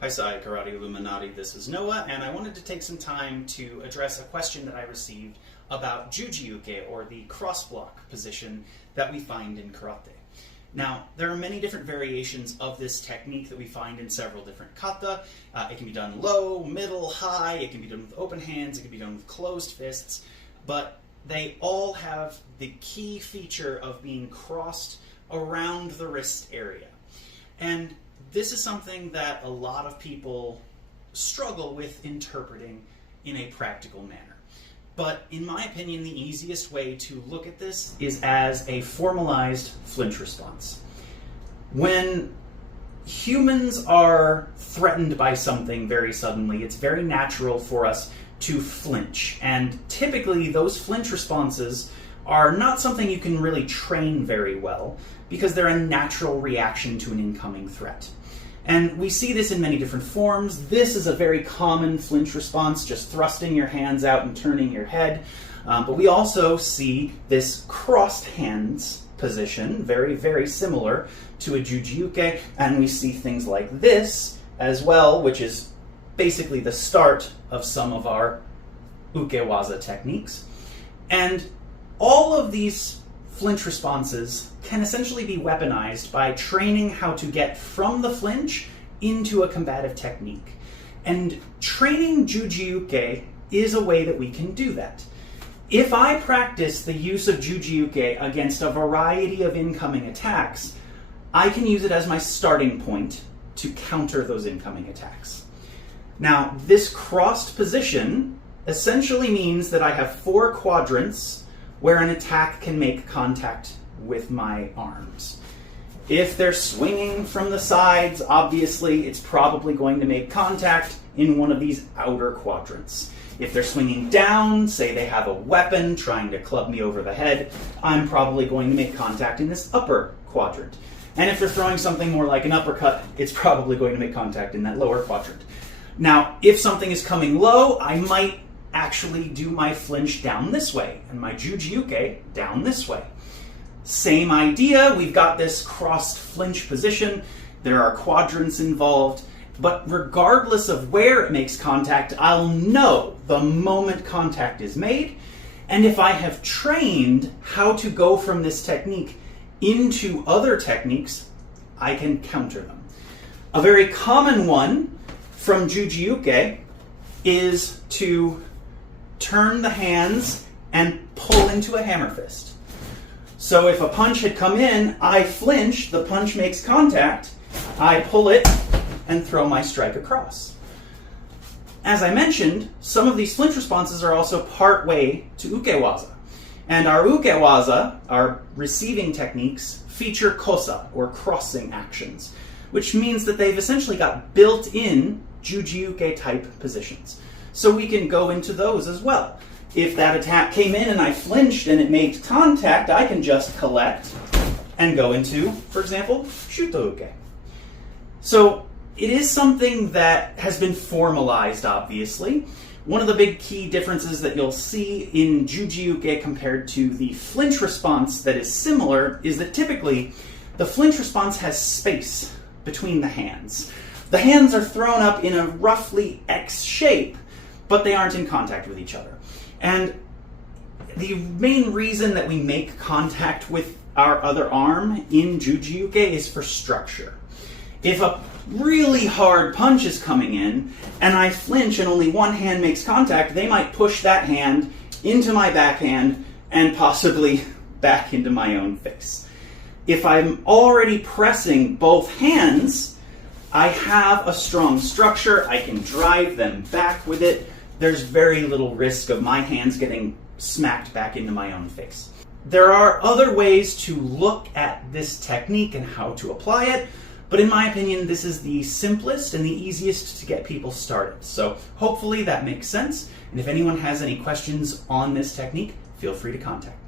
Hi, Sai Karate Illuminati. This is Noah, and I wanted to take some time to address a question that I received about Juji-Uke, or the cross-block position that we find in karate. Now, there are many different variations of this technique that we find in several different kata. It can be done low, middle, high, it can be done with open hands, it can be done with closed fists, but they all have the key feature of being crossed around the wrist area. And this is something that a lot of people struggle with interpreting in a practical manner. But in my opinion, the easiest way to look at this is as a formalized flinch response. When humans are threatened by something very suddenly, it's very natural for us to flinch. And typically those flinch responses are not something you can really train very well because they're a natural reaction to an incoming threat. And we see this in many different forms. This is a very common flinch response, just thrusting your hands out and turning your head. But we also see this crossed hands position, very, very similar to a Juji-Uke. And we see things like this as well, which is basically the start of some of our ukewaza techniques. And all of these flinch responses can essentially be weaponized by training how to get from the flinch into a combative technique. And training Juji-Uke is a way that we can do that. If I practice the use of Juji-Uke against a variety of incoming attacks, I can use it as my starting point to counter those incoming attacks. Now, this crossed position essentially means that I have 4 quadrants where an attack can make contact with my arms. If they're swinging from the sides, obviously it's probably going to make contact in one of these outer quadrants. If they're swinging down, say they have a weapon trying to club me over the head, I'm probably going to make contact in this upper quadrant. And if they're throwing something more like an uppercut, it's probably going to make contact in that lower quadrant. Now, if something is coming low, I might actually do my flinch down this way and my Juji-Uke down this way. Same idea, we've got this crossed flinch position, there are quadrants involved, but regardless of where it makes contact, I'll know the moment contact is made, and if I have trained how to go from this technique into other techniques, I can counter them. A very common one from Juji-Uke is to turn the hands and pull into a hammer fist. So if a punch had come in, I flinch, the punch makes contact, I pull it and throw my strike across. As I mentioned, some of these flinch responses are also part way to ukewaza. And our ukewaza, our receiving techniques, feature kosa, or crossing actions, which means that they've essentially got built-in Juji-Uke type positions. So we can go into those as well. If that attack came in and I flinched and it made contact, I can just collect and go into, for example, Shuto-Uke. So it is something that has been formalized, obviously. One of the big key differences that you'll see in Juji-Uke compared to the flinch response that is similar is that typically the flinch response has space between the hands. The hands are thrown up in a roughly X shape, but they aren't in contact with each other. And the main reason that we make contact with our other arm in Juji-Uke is for structure. If a really hard punch is coming in and I flinch and only one hand makes contact, they might push that hand into my backhand and possibly back into my own face. If I'm already pressing both hands, I have a strong structure, I can drive them back with it. There's very little risk of my hands getting smacked back into my own face. There are other ways to look at this technique and how to apply it, but in my opinion, this is the simplest and the easiest to get people started. So hopefully that makes sense, and if anyone has any questions on this technique, feel free to contact me.